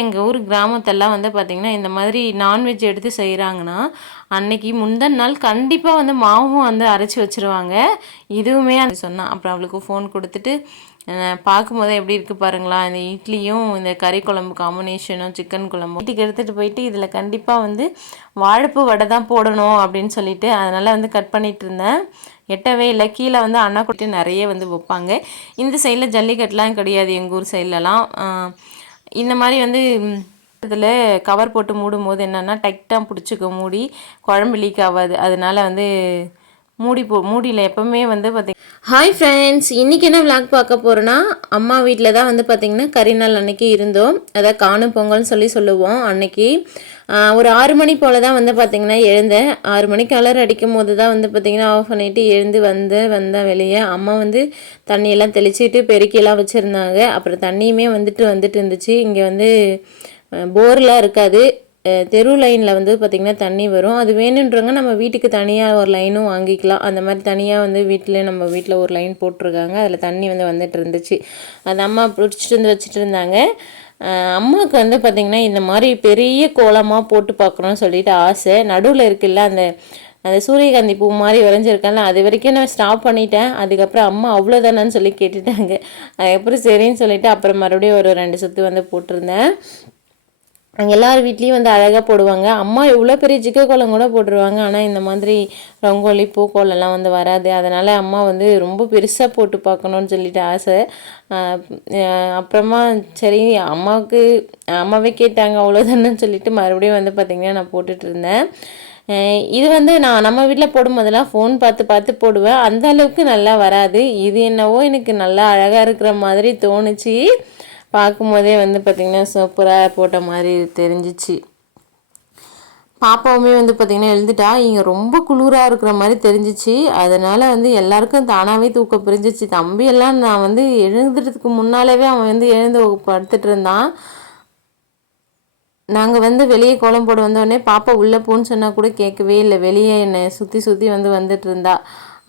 எங்கள் ஊர் கிராமத்தெல்லாம் வந்து பார்த்திங்கன்னா இந்த மாதிரி நான்வெஜ் எடுத்து செய்கிறாங்கன்னா அன்னைக்கு முந்தன் நாள் கண்டிப்பாக வந்து மாவும் வந்து அரைச்சி வச்சுருவாங்க. இதுவுமே அது சொன்னான் அப்புறம் அவளுக்கு ஃபோன் கொடுத்துட்டு பார்க்கும்போது எப்படி இருக்குது பாருங்களா இந்த இட்லியும் இந்த கறி குழம்பு காம்பினேஷனும் சிக்கன் குழம்பும். வீட்டுக்கு எடுத்துகிட்டு போயிட்டு இதில் கண்டிப்பாக வந்து வாழைப்பு வடை தான் போடணும் அப்படின்னு சொல்லிட்டு அதனால் வந்து கட் பண்ணிகிட்டு இருந்தேன். எட்டவே இல்லை. கீழே வந்து அண்ணா கொடுத்து நிறைய வந்து வைப்பாங்க. இந்த சைடில் ஜல்லிக்கட்டுலாம் கிடையாது எங்கள் ஊர் சைட்லலாம் இந்த மாதிரி வந்து இதில் கவர் போட்டு மூடும் போது என்னென்னா டைட்டாக பிடிச்சிக்கும் மூடி குழம்பு லீக் ஆகாது. அதனால வந்து மூடி போ மூடியில் எப்போவுமே வந்து பார்த்திங்க ஹாய் ஃப்ரெண்ட்ஸ் இன்றைக்கி என்ன விளாக் பார்க்க போகிறோன்னா அம்மா வீட்டில் தான் வந்து பார்த்திங்கன்னா கரிநாள் அன்னைக்கு இருந்தோம். அதை காணும் பொங்கல்னு சொல்லி சொல்லுவோம் அன்னைக்கு. ஒரு ஆறு மணி போல் தான் வந்து பார்த்திங்கன்னா எழுந்தேன். ஆறு மணிக்கு அலர் அடிக்கும் போது தான் வந்து பார்த்திங்கன்னா ஆஃப் பண்ணிவிட்டு எழுந்து வந்து வந்தேன் வெளியே. அம்மா வந்து தண்ணியெல்லாம் தெளிச்சிட்டு பெருக்கியெல்லாம் வச்சுருந்தாங்க. அப்புறம் தண்ணியுமே வந்துட்டு வந்துட்டு இருந்துச்சு. இங்கே வந்து போர்லாம் இருக்காது. தெரு லைனில் வந்து பார்த்திங்கன்னா தண்ணி வரும். அது வேணுன்றவங்க நம்ம வீட்டுக்கு தனியாக ஒரு லைனும் வாங்கிக்கலாம். அந்த மாதிரி தனியாக வந்து வீட்டில் நம்ம வீட்டில் ஒரு லைன் போட்டிருக்காங்க. அதில் தண்ணி வந்து வந்துட்டு இருந்துச்சு. அது அம்மா பிடிச்சிட்டு வந்து வச்சுட்டு இருந்தாங்க. அம்மாவுக்கு வந்து பார்த்திங்கன்னா இந்த மாதிரி பெரிய கோலமாக போட்டு பார்க்கணும்னு சொல்லிட்டு ஆசை. நடுவில் இருக்குல்ல அந்த அந்த சூரியகாந்தி பூ மாதிரி வரைஞ்சிருக்கேன்ல அது வரைக்கும் நான் ஸ்டாப் பண்ணிட்டேன். அதுக்கப்புறம் அம்மா அவ்வளோதானு சொல்லி கேட்டுட்டாங்க. அதுக்கப்புறம் சரின்னு சொல்லிவிட்டு அப்புறம் மறுபடியும் ஒரு ரெண்டு சுற்று வந்து போட்டிருந்தேன். எல்லார் வீட்லேயும் வந்து அழகாக போடுவாங்க. அம்மா எவ்வளோ பெரிய ஜிக்க கோலம் கூட போட்டுருவாங்க. ஆனால் இந்த மாதிரி ரங்கோலி பூக்கோலெல்லாம் வந்து வராது. அதனால் அம்மா வந்து ரொம்ப பெருசாக போட்டு பார்க்கணுன்னு சொல்லிட்டு ஆசை. அப்புறமா சரி அம்மாவுக்கு அம்மாவே கேட்டாங்க அவ்வளோதானு சொல்லிட்டு மறுபடியும் வந்து பார்த்திங்கன்னா நான் போட்டுட்ருந்தேன் இது வந்து நான் நம்ம வீட்டில் போடும்போதெல்லாம் ஃபோன் பார்த்து பார்த்து போடுவேன். அந்த அளவுக்கு நல்லா வராது. இது என்னவோ எனக்கு நல்லா அழகாக இருக்கிற மாதிரி தோணுச்சு. பார்க்கும்போதே வந்து பார்த்திங்கன்னா சூப்பராக போட்ட மாதிரி தெரிஞ்சிச்சு. பாப்பாவுமே வந்து பார்த்திங்கன்னா எழுந்துட்டா. இங்கே ரொம்ப குளிராக இருக்கிற மாதிரி தெரிஞ்சிச்சு. அதனால் வந்து எல்லாருக்கும் தானாகவே தூக்கம் பிரிஞ்சிச்சு. தம்பியெல்லாம் நான் வந்து எழுந்துறதுக்கு முன்னாலேவே அவன் வந்து எழுந்து படுத்துட்டு இருந்தான். நாங்கள் வந்து வெளியே கோலம் போட வந்தோடனே பாப்பா உள்ளே போன்னு சொன்னால் கூட கேட்கவே இல்லை. வெளியே என்னை சுற்றி சுற்றி வந்து வந்துட்டு இருந்தா.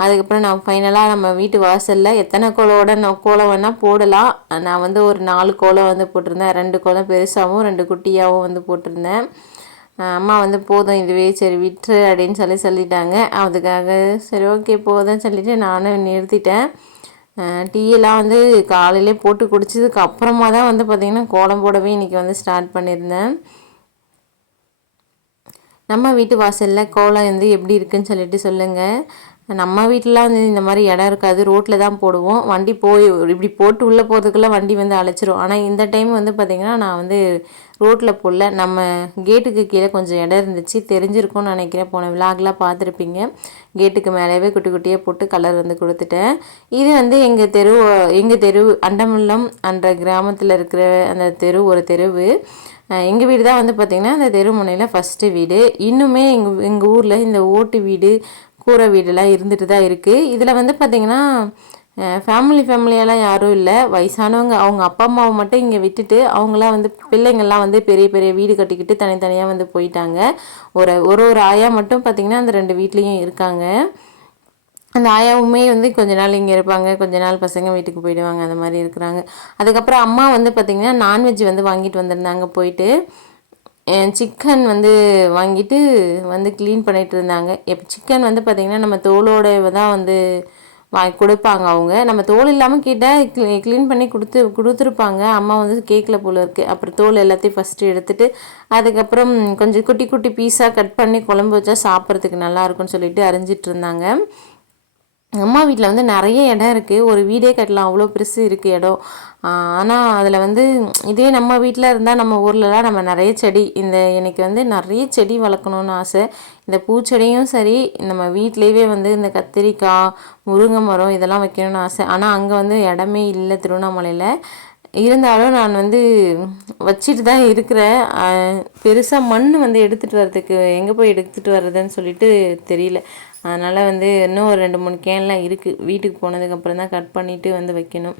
அதுக்கப்புறம் நான் ஃபைனலாக நம்ம வீட்டு வாசலில் எத்தனை கோலோட நான் கோலம் வேணால் போடலாம். நான் வந்து ஒரு நாலு கோலம் வந்து போட்டிருந்தேன். ரெண்டு கோலம் பெருசாகவும் ரெண்டு குட்டியாகவும் வந்து போட்டிருந்தேன். அம்மா வந்து போதும் இதுவே சரி விட்டுரு அப்படின்னு சொல்லி சொல்லிட்டாங்க. அதுக்காக சரி ஓகே போதும் சொல்லிவிட்டு நானும் நிறுத்திட்டேன். டீயெல்லாம் வந்து காலையிலே போட்டு குடிச்சதுக்கு அப்புறமா தான் வந்து பார்த்திங்கன்னா கோலம் போடவே இன்றைக்கி வந்து ஸ்டார்ட் பண்ணியிருந்தேன். நம்ம வீட்டு வாசலில் கோலம் வந்து எப்படி இருக்குன்னு சொல்லிட்டு சொல்லுங்கள் நம்ம வீட்டிலலாம் வந்து இந்த மாதிரி இடம் இருக்காது. ரோட்டில் தான் போடுவோம். வண்டி போய் இப்படி போட்டு உள்ளே போகிறதுக்குள்ளே வண்டி வந்து அழைச்சிரும். ஆனால் இந்த டைம் வந்து பார்த்திங்கன்னா நான் வந்து ரோட்டில் போடல. நம்ம கேட்டுக்கு கீழே கொஞ்சம் இடம் இருந்துச்சு. தெரிஞ்சிருக்கும்னு நினைக்கிறேன். போன விலாக்லாம் பார்த்துருப்பீங்க கேட்டுக்கு மேலேவே குட்டி குட்டியாக போட்டு கலர் வந்து கொடுத்துட்டேன். இது வந்து எங்கள் தெரு எங்கள் தெரு அண்டமுல்லம் அந்த கிராமத்தில் இருக்கிற அந்த தெரு ஒரு தெருவு. எங்கள் வீடு தான் வந்து பார்த்திங்கன்னா அந்த தெரு முனையில் ஃபஸ்ட்டு வீடு. இன்னுமே எங்கள் எங்கள் ஊரில் இந்த ஓட்டு வீடு கூரை வீடெல்லாம் இருந்துட்டு தான் இருக்குது இதில் வந்து பார்த்திங்கன்னா ஃபேமிலி ஃபேமிலியெல்லாம் யாரும் இல்லை. வயசானவங்க அவங்க அப்பா அம்மாவை மட்டும் இங்கே விட்டுட்டு அவங்களாம் வந்து பிள்ளைங்கள்லாம் வந்து பெரிய பெரிய வீடு கட்டிக்கிட்டு தனித்தனியாக வந்து போயிட்டாங்க. ஒரு ஒரு ஒரு ஆயா மட்டும் பார்த்திங்கன்னா அந்த ரெண்டு வீட்லேயும் இருக்காங்க. அந்த ஆயாவுமே வந்து கொஞ்ச நாள் இங்கே இருப்பாங்க. கொஞ்ச நாள் பசங்க வீட்டுக்கு போயிடுவாங்க. அந்த மாதிரி இருக்கிறாங்க. அதுக்கப்புறம் அம்மா வந்து பார்த்திங்கன்னா நான்வெஜ் வந்து வாங்கிட்டு வந்திருந்தாங்க போயிட்டு. சிக்கன் வந்து வாங்கிட்டு வந்து க்ளீன் பண்ணிகிட்டு இருந்தாங்க. இப்போ சிக்கன் வந்து பார்த்திங்கன்னா நம்ம தோலோட தான் வந்து வாங்கி கொடுப்பாங்க அவங்க. நம்ம தோல் இல்லாமல் கேட்டால் க்ளீன் பண்ணி கொடுத்து கொடுத்துருப்பாங்க. அம்மா வந்து கேக்கில் போல் இருக்குது அப்புறம் தோல் எல்லாத்தையும் ஃபஸ்ட்டு எடுத்துகிட்டு அதுக்கப்புறம் கொஞ்சம் குட்டி குட்டி பீஸாக கட் பண்ணி குழம்பு வச்சா சாப்பிட்றதுக்கு நல்லாயிருக்கும்னு சொல்லிட்டு அரிஞ்சிட்டு இருந்தாங்க. அம்மா வீட்டில் வந்து நிறைய இடம் இருக்குது ஒரு வீடே கட்டலாம். அவ்வளோ பெருசு இருக்குது இடம் ஆனால் அதில் வந்து இதே நம்ம வீட்டில் இருந்தால் நம்ம ஊர்லலாம் நம்ம நிறைய செடி இந்த எனக்கு வந்து நிறைய செடி வளர்க்கணுன்னு ஆசை. இந்த பூச்செடியும் சரி நம்ம வீட்லேயே வந்து இந்த கத்திரிக்காய் முருங்கை மரம் இதெல்லாம் வைக்கணும்னு ஆசை. ஆனால் அங்கே வந்து இடமே இல்லை திருவண்ணாமலையில். இருந்தாலும் நான் வந்து வச்சுட்டு தான் இருக்கிறேன். பெருசாக மண் வந்து எடுத்துகிட்டு வர்றதுக்கு எங்கே போய் எடுத்துகிட்டு வர்றதுன்னு சொல்லிட்டு தெரியல. அதனால் வந்து இன்னும் ஒரு ரெண்டு மூணு கேன்லாம் இருக்குது வீட்டுக்கு போனதுக்கப்புறம் தான் கட் பண்ணிவிட்டு வந்து வைக்கணும்.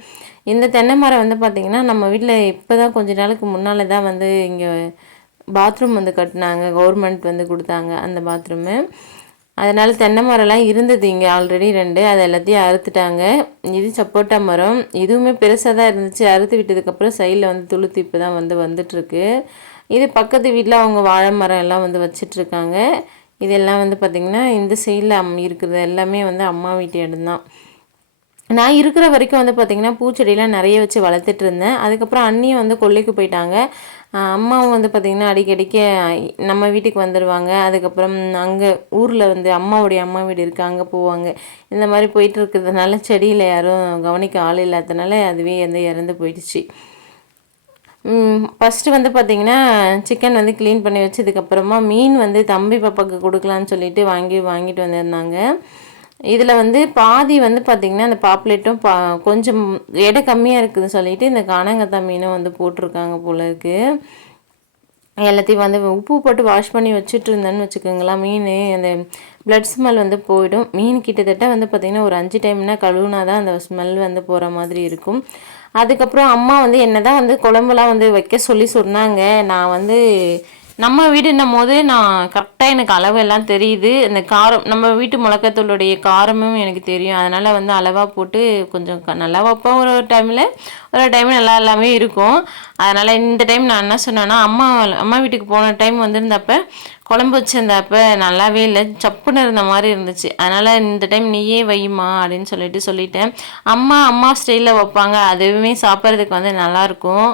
இந்த தென்னை மரம் வந்து பார்த்திங்கன்னா நம்ம வீட்டில் இப்போ தான் கொஞ்ச நாளுக்கு முன்னால் தான் வந்து இங்கே பாத்ரூம் வந்து கட்டினாங்க. கவர்மெண்ட் வந்து கொடுத்தாங்க அந்த பாத்ரூமு அதனால் தென்னை மரம்லாம் இருந்தது இங்கே ஆல்ரெடி ரெண்டு. அதை எல்லாத்தையும் அறுத்துட்டாங்க. இது சப்போட்டா மரம். இதுவுமே பெருசாக தான் இருந்துச்சு. அறுத்து விட்டதுக்கப்புறம் சைடில் வந்து துளுத்து இப்போ தான் வந்து வந்துட்டுருக்கு இது பக்கத்து வீட்டில் அவங்க வாழை மரம் எல்லாம் வந்து வச்சிட்ருக்காங்க இதெல்லாம் வந்து பார்த்திங்கன்னா இந்த சைடில் அம் இருக்கிறது எல்லாமே வந்து அம்மா வீட்டு இடம்தான் நான் இருக்கிற வரைக்கும் வந்து பார்த்திங்கன்னா பூச்செடியெலாம் நிறைய வச்சு வளர்த்துட்டு இருந்தேன். அதுக்கப்புறம் அண்ணியும் வந்து கொல்லைக்கு போயிட்டாங்க. அம்மாவும் வந்து பார்த்திங்கன்னா அடிக்கடிக்கு நம்ம வீட்டுக்கு வந்துடுவாங்க அதுக்கப்புறம் அங்கே ஊரில் வந்து அம்மாவுடைய அம்மா வீடு இருக்குது அங்கே போவாங்க. இந்த மாதிரி போயிட்டு இருக்கிறதுனால செடியில் யாரும் கவனிக்க ஆள் இல்லாததுனால அதுவே வந்து இறந்து போயிடுச்சு. ஃபஸ்ட்டு வந்து பார்த்திங்கன்னா சிக்கன் வந்து க்ளீன் பண்ணி வச்சதுக்கப்புறமா மீன் வந்து தம்பி பாப்பாவுக்கு கொடுக்கலான்னு சொல்லிட்டு வாங்கி வாங்கிட்டு வந்திருந்தாங்க. இதில் வந்து பாதி வந்து பார்த்திங்கன்னா அந்த பாப்லேட்டும் பா கொஞ்சம் எடை கம்மியாக இருக்குதுன்னு சொல்லிட்டு இந்த காணங்கத்தா மீனும் வந்து போட்டிருக்காங்க போல இருக்குது எல்லாத்தையும் வந்து உப்பு போட்டு வாஷ் பண்ணி வச்சுட்டு இருந்தேன்னு வச்சுக்கோங்களேன். மீன் அந்த பிளட் ஸ்மெல் வந்து போயிடும். மீன் கிட்டத்தட்ட வந்து பார்த்திங்கன்னா ஒரு அஞ்சு டைம்னா கழுவுனா தான் அந்த ஸ்மெல் வந்து போகிற மாதிரி இருக்கும். அதுக்கப்புறம் அம்மா வந்து என்ன தான் வந்து குழம்புலாம் வந்து வைக்க சொல்லி சொன்னாங்க நான் வந்து நம்ம வீடுன்னும் போது நான் கரெக்டாக எனக்கு அளவு எல்லாம் தெரியுது. இந்த காரம் நம்ம வீட்டு மிளகாத்தூளுடைய காரமும் எனக்கு தெரியும். அதனால் வந்து அளவாக போட்டு கொஞ்சம் நல்லா வைப்போம் ஒரு டைமில் ஒரு டைம் நல்லா எல்லாமே இருக்கும். அதனால் இந்த டைம் நான் என்ன சொன்னேன்னா அம்மா அம்மா வீட்டுக்கு போன டைம் வந்திருந்தப்ப குழம்பு வச்சிருந்தப்ப நல்லாவே இல்லை சப்புன்னு இருந்த மாதிரி இருந்துச்சு. அதனால் இந்த டைம் நீயே வையுமா அப்படின்னு சொல்லிட்டு சொல்லிட்டேன். அம்மா அம்மா ஸ்டைலில் வைப்பாங்க. அதுவுமே சாப்பிட்றதுக்கு வந்து நல்லாயிருக்கும்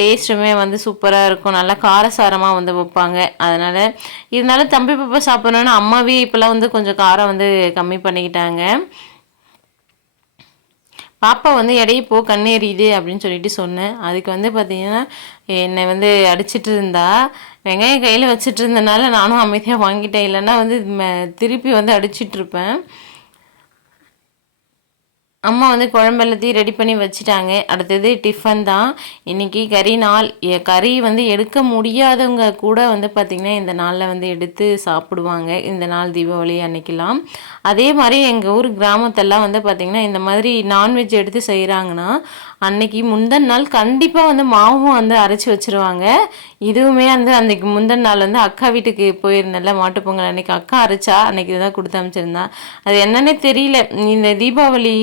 டேஸ்ட்டுமே வந்து சூப்பராக இருக்கும். நல்லா காரசாரமாக வந்து வைப்பாங்க. அதனால் இருந்தாலும் தம்பி பாப்பா சாப்பிட்ணுன்னு அம்மாவே இப்போல்லாம் வந்து கொஞ்சம் காரம் வந்து கம்மி பண்ணிக்கிட்டாங்க. பாப்பா வந்து இடையே போ கண்ணேறியுது அப்படின்னு சொல்லிட்டு சொன்னேன். அதுக்கு வந்து பார்த்தீங்கன்னா என்னை வந்து அடிச்சிட்டு இருந்தா. வெங்காயம் கையில் வச்சுட்டு இருந்தனால நானும் அமைதியாக வாங்கிட்டேன். இல்லைன்னா வந்து திருப்பி வந்து அடிச்சிட்டு இருப்பேன். அம்மா வந்து குழம்பு எல்லாத்தையும் ரெடி பண்ணி வச்சுட்டாங்க. அடுத்தது டிஃபன் தான். இன்றைக்கி கறி நாள். கறி வந்து எடுக்க முடியாதவங்க கூட வந்து பார்த்திங்கன்னா இந்த நாளில் வந்து எடுத்து சாப்பிடுவாங்க. இந்த நாள் தீபாவளி அன்னைக்கெல்லாம். அதே மாதிரி எங்கள் ஊர் கிராமத்தெல்லாம் வந்து பார்த்திங்கன்னா இந்த மாதிரி நான்வெஜ் எடுத்து செய்கிறாங்கன்னா அன்னைக்கு முந்தன் நாள் கண்டிப்பாக வந்து மாவும் வந்து அரைச்சி வச்சுருவாங்க. இதுவுமே வந்து அன்னைக்கு முந்தன் நாள் வந்து அக்கா வீட்டுக்கு போயிருந்தேன்ல மாட்டுப்பொங்கல் அன்றைக்கி அக்கா அரைச்சா அன்னைக்கு தான் கொடுத்து அமைச்சிருந்தான் அது என்னன்னே தெரியல. இந்த தீபாவளி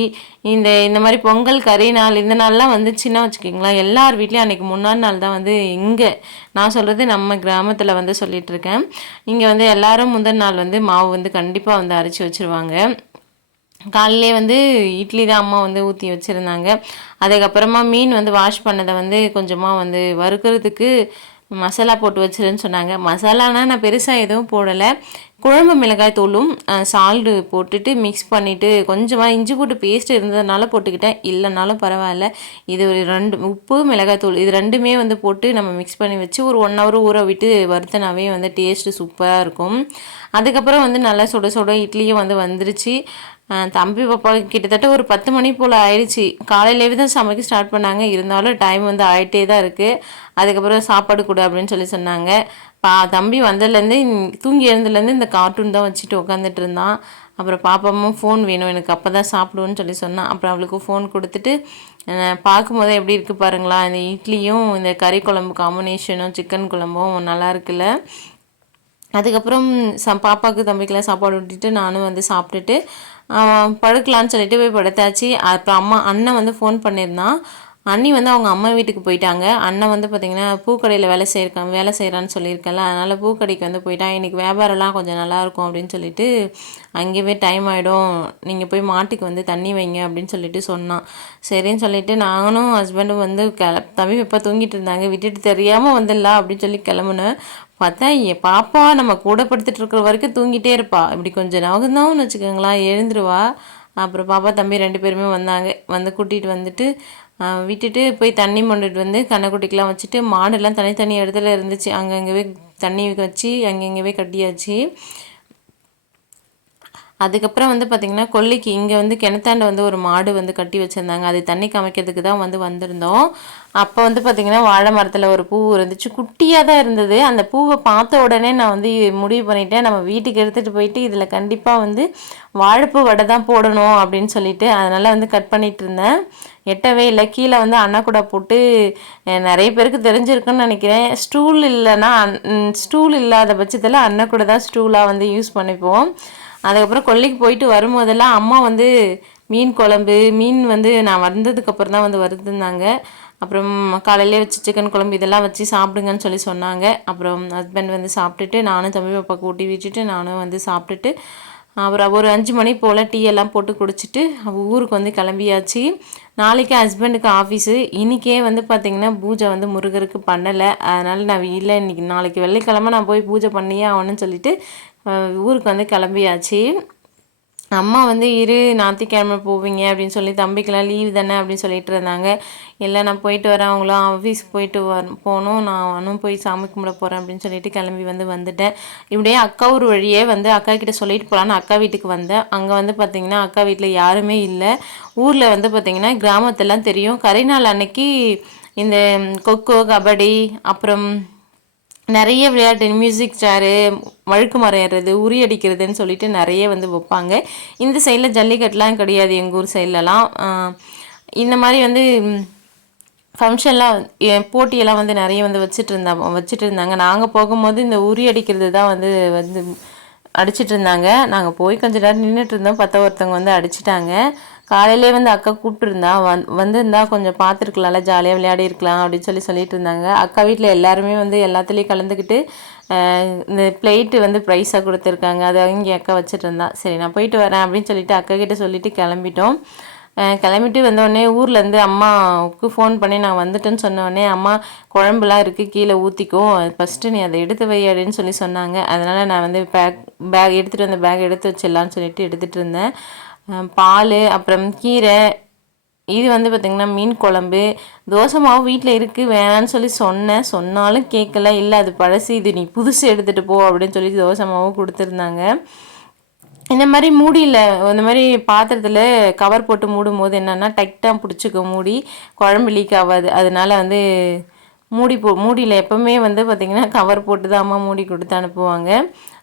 இந்த இந்த மாதிரி பொங்கல் கறி நாள் இந்த நாள்லாம் வந்துச்சுன்னா வச்சுக்கிங்களா? எல்லார் வீட்லேயும் அன்றைக்கி முன்னாள் நாள் தான் வந்து இங்கே. நான் சொல்கிறது நம்ம கிராமத்தில் வந்து சொல்லிகிட்ருக்கேன் இங்கே வந்து எல்லோரும் முந்தின நாள் வந்து மாவு வந்து கண்டிப்பாக வந்து அரைச்சி வச்சுருவாங்க. காலையிலே வந்து இட்லி தான் அம்மா வந்து ஊற்றி வச்சுருந்தாங்க. அதுக்கப்புறமா மீன் வந்து வாஷ் பண்ணதை வந்து கொஞ்சமாக வந்து வறுக்கிறதுக்கு மசாலா போட்டு வச்சிருன்னு சொன்னாங்க. மசாலானா நான் பெருசாக எதுவும் போடலை. குழம்பு மிளகாய் தூளும் சால்டு போட்டுட்டு மிக்ஸ் பண்ணிவிட்டு கொஞ்சமாக இஞ்சி போட்டு பேஸ்ட் இருந்ததுனால போட்டுக்கிட்டேன். இல்லைனாலும் பரவாயில்ல. இது ஒரு ரெண்டு உப்பு மிளகாய் தூள் இது ரெண்டுமே வந்து போட்டு நம்ம மிக்ஸ் பண்ணி வச்சு ஒரு ஒன் ஹவர் ஊற விட்டு வறுத்தனாவே வந்து டேஸ்ட்டு சூப்பராக இருக்கும். அதுக்கப்புறம் வந்து நல்லா சுட சுட இட்லியும் வந்து வந்துருச்சு. தம்பி பாப்பா கிட்டத்தட்ட ஒரு பத்து மணி போல் ஆயிடுச்சு. காலையிலேயே தான் சமைக்க ஸ்டார்ட் பண்ணாங்க. இருந்தாலும் டைம் வந்து ஆகிட்டே தான் இருக்குது அதுக்கப்புறம் சாப்பாடு கொடு அப்படின்னு சொல்லி சொன்னாங்க. பா தம்பி வந்ததுலேருந்து தூங்கி எழுந்ததுலேருந்து இந்த கார்ட்டூன் தான் வச்சுட்டு உட்காந்துட்டு இருந்தான். அப்புறம் பாப்பாவும் ஃபோன் வேணும் எனக்கு அப்போ தான் சாப்பிடுவோன்னு சொல்லி சொன்னான். அப்புறம் அவளுக்கு ஃபோன் கொடுத்துட்டு பார்க்கும்போது எப்படி இருக்குது பாருங்களா இந்த இட்லியும் இந்த கறி குழம்பு காம்பினேஷனும் சிக்கன் குழம்பும் நல்லா இருக்குல்ல. அதுக்கப்புறம் ச பாப்பாவுக்கு தம்பிக்கெல்லாம் சாப்பாடு விட்டுட்டு நானும் வந்து சாப்பிட்டுட்டு படுக்கலான்னு சொல்லிட்டு போய் படுத்தாச்சு. அப்புறம் அம்மா அண்ணன் வந்து ஃபோன் பண்ணியிருந்தான். அண்ணி வந்து அவங்க அம்மா வீட்டுக்கு போயிட்டாங்க. அண்ணன் வந்து பார்த்திங்கன்னா பூக்கடையில் வேலை செய்யிருக்கான் வேலை செய்கிறான்னு சொல்லியிருக்கல. அதனால் பூக்கடைக்கு வந்து போயிட்டான் இன்றைக்கி வியாபாரம்லாம் கொஞ்சம் நல்லாயிருக்கும் அப்படின்னு சொல்லிட்டு அங்கேயே டைம் ஆகிடும் நீங்கள் போய் மாட்டுக்கு வந்து தண்ணி வைங்க அப்படின்னு சொல்லிட்டு சொன்னான். சரின்னு சொல்லிட்டு நானும் ஹஸ்பண்டும் வந்து கிள தம்பி இப்போ தூங்கிட்டு இருந்தாங்க. விட்டுட்டு தெரியாமல் வந்துடலாம் அப்படின்னு சொல்லி கிளம்புனேன். பார்த்தா என் பாப்பா நம்ம கூட படுத்துட்டு இருக்கிற வரைக்கும் தூங்கிட்டே இருப்பா. இப்படி கொஞ்சம் நகர்ந்தோம்னு வச்சுக்கோங்களேன். எழுந்துருவா. அப்புறம் பாப்பா தம்பி ரெண்டு பேருமே வந்தாங்க. வந்து கூட்டிகிட்டு வந்துட்டு விட்டுட்டு போய் தண்ணி மொண்டுட்டு வந்து கண்ணைக்குட்டிக்கெலாம் வச்சுட்டு மாடெல்லாம் தனித்தனி இடத்துல இருந்துச்சு. அங்கங்கவே தண்ணி வச்சு அங்கங்கவே கட்டியாச்சு. அதுக்கப்புறம் வந்து பார்த்திங்கன்னா கொல்லிக்கு இங்கே வந்து கிணத்தாண்ட வந்து ஒரு மாடு வந்து கட்டி வச்சுருந்தாங்க. அது தண்ணி காமிக்கிறதுக்கு தான் வந்து வந்திருந்தோம். அப்போ வந்து பார்த்திங்கன்னா வாழை மரத்தில் ஒரு பூ இருந்துச்சு. குட்டியாக தான் இருந்தது. அந்த பூவை பார்த்த உடனே நான் வந்து முடிவு பண்ணிட்டேன். நம்ம வீட்டுக்கு எடுத்துகிட்டு போயிட்டு இதில் கண்டிப்பாக வந்து வாழைப்பூ வடை தான் போடணும் அப்படின்னு சொல்லிட்டு அதனால் வந்து கட் பண்ணிகிட்டு இருந்தேன். எட்டவே இல்லை. கீழே வந்து அன்னக்கூடை போட்டு நிறைய பேருக்கு தெரிஞ்சிருக்குன்னு நினைக்கிறேன். ஸ்டூல் இல்லைன்னா ஸ்டூல் இல்லாத பட்சத்தில் அன்னக்கூடை தான் ஸ்டூலாக வந்து யூஸ் பண்ணிப்போம். அதுக்கப்புறம் கொல்லிக்கு போயிட்டு வரும்போதெல்லாம் அம்மா வந்து மீன் குழம்பு மீன் வந்து நான் வந்ததுக்கப்புறம் தான் வந்து வருதுன்னாங்க அப்புறம் காலையிலே வச்சு சிக்கன் குழம்பு இதெல்லாம் வச்சு சாப்பிடுங்கன்னு சொல்லி சொன்னாங்க. அப்புறம் ஹஸ்பண்ட் வந்து சாப்பிட்டுட்டு நானும் தம்பி பாப்பாக்கு ஊட்டி வச்சுட்டு நானும் வந்து சாப்பிட்டுட்டு அப்புறம் ஒரு அஞ்சு மணி போல் டீ எல்லாம் போட்டு குடிச்சிட்டு ஊருக்கு வந்து கிளம்பியாச்சு. நாளைக்கு ஹஸ்பண்டுக்கு ஆஃபீஸு இன்றைக்கே வந்து பார்த்திங்கன்னா பூஜை வந்து முருகருக்கு பண்ணலை. அதனால் நான் இல்லை இன்னைக்கு நாளைக்கு வெள்ளிக்கிழமை நான் போய் பூஜை பண்ணியே ஆகணும்னு சொல்லிட்டு ஊருக்கு வந்து கிளம்பியாச்சு. அம்மா வந்து இரு ஞாயிற்றுக்கிழமை போவீங்க அப்படின்னு சொல்லி தம்பிக்கெல்லாம் லீவ் தானே அப்படின்னு சொல்லிட்டு இருந்தாங்க. இல்லை நான் போயிட்டு வரேன் அவங்களும் ஆஃபீஸ் போயிட்டு வர போகணும். நான் நானும் போய் சாமி கும்பிட போகிறேன் அப்படின்னு சொல்லிட்டு கிளம்பி வந்து வந்துட்டேன். இப்படியே அக்கா ஊர் வழியே வந்து அக்கா கிட்ட சொல்லிட்டு போகலான்னு அக்கா வீட்டுக்கு வந்தேன். அங்கே வந்து பார்த்திங்கன்னா அக்கா வீட்டில் யாருமே இல்லை. ஊரில் வந்து பார்த்திங்கன்னா கிராமத்தெல்லாம் தெரியும். கரைநாள் அன்னைக்கு இந்த கொக்கோ கபடி அப்புறம் நிறைய விளையாட்டு மியூசிக் சேரு வழுக்கு மரம் ஏறுறது உரி அடிக்கிறதுன்னு சொல்லிட்டு நிறைய வந்து வைப்பாங்க. இந்த சைடில் ஜல்லிக்கட்டுலாம் கிடையாது எங்கள் ஊர் சைட்லலாம் இந்த மாதிரி வந்து ஃபங்க்ஷன்லாம் போட்டியெல்லாம் வந்து நிறைய வந்து வச்சுட்டு இருந்தா வச்சுட்டு இருந்தாங்க. நாங்கள் போகும்போது இந்த உரி அடிக்கிறது தான் வந்து வந்து அடிச்சிட்டு இருந்தாங்க. நாங்கள் போய் கொஞ்ச நேரம் நின்றுட்டு இருந்தோம். பத்த ஒருத்தவங்க வந்து அடிச்சிட்டாங்க. காலையிலே வந்து அக்கா கூப்பிட்டுருந்தா வந் வந்திருந்தா கொஞ்சம் பார்த்துருக்கலாம்ல ஜாலியாக விளையாடி இருக்கலாம் அப்படின்னு சொல்லி சொல்லிட்டு இருந்தாங்க. அக்கா வீட்டில் எல்லாருமே வந்து எல்லாத்துலேயும் கலந்துக்கிட்டு இந்த பிளேட்டு வந்து ப்ரைஸாக கொடுத்துருக்காங்க. அதை இங்கே அக்கா வச்சுட்டு இருந்தா. சரி நான் போயிட்டு வரேன் அப்படின்னு சொல்லிட்டு அக்கா கிட்ட சொல்லிட்டு கிளம்பிட்டோம். கிளம்பிட்டு வந்தோடனே ஊர்லேருந்து அம்மாவுக்கு ஃபோன் பண்ணி நான் வந்துட்டேன்னு சொன்னோடனே அம்மா குழம்புலாம் இருக்குது கீழே ஊற்றிக்கும் ஃபஸ்ட்டு நீ அதை எடுத்து வை அப்படின்னு சொல்லி சொன்னாங்க. அதனால் நான் வந்து பேக் பேக் எடுத்துகிட்டு வந்த பேக் எடுத்து வச்சிடலான்னு சொல்லிட்டு எடுத்துகிட்டு இருந்தேன். பால் அப்புறம் கீரை இது வந்து பார்த்திங்கன்னா மீன் குழம்பு. தோசை மாவு வீட்டில் இருக்குது வேணான்னு சொல்லி சொன்னேன். சொன்னாலும் கேட்கல இல்லை அது பழசு. இது நீ புதுசு எடுத்துகிட்டு போ அப்படின்னு சொல்லி தோசை மாவு கொடுத்துருந்தாங்க. இந்த மாதிரி மூடியில் இந்த மாதிரி பாத்திரத்தில் கவர் போட்டு மூடும் போது என்னென்னா டைட்டாக பிடிச்சிக்கும் மூடி. குழம்பு லீக் ஆகாது. அதனால வந்து மூடி போ மூடியில் எப்போவுமே வந்து பார்த்திங்கன்னா கவர் போட்டு தான் அம்மா மூடி கொடுத்து அனுப்புவாங்க.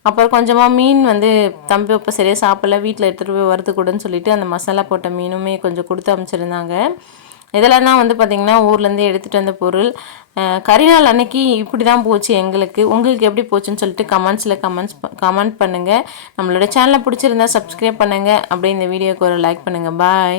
அப்புறம் கொஞ்சமாக மீன் வந்து தம்பி அப்போ சரியாக சாப்பிடல வீட்டில் எடுத்துகிட்டு போய் வறுத்து கொடுன்னு சொல்லிட்டு அந்த மசாலா போட்ட மீனுமே கொஞ்சம் கொடுத்து அனுப்பிச்சிருந்தாங்க. இதெல்லாம் தான் வந்து பார்த்திங்கன்னா ஊர்லேருந்து எடுத்துகிட்டு வந்த பொருள். கரிநாள் அன்னைக்கு இப்படி தான் போச்சு எங்களுக்கு. உங்களுக்கு எப்படி போச்சுன்னு சொல்லிட்டு கமெண்ட்ஸில் கமெண்ட்ஸ் கமெண்ட் பண்ணுங்கள் நம்மளோட சேனலை பிடிச்சிருந்தா சப்ஸ்கிரைப் பண்ணுங்கள் அப்படியே இந்த வீடியோக்கு ஒரு லைக் பண்ணுங்கள் பாய்